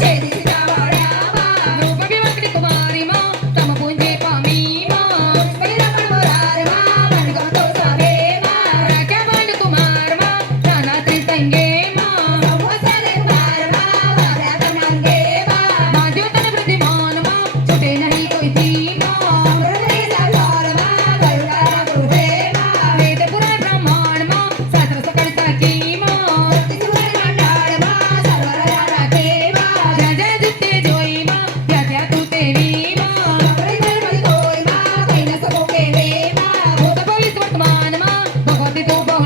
baby.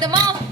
the mom.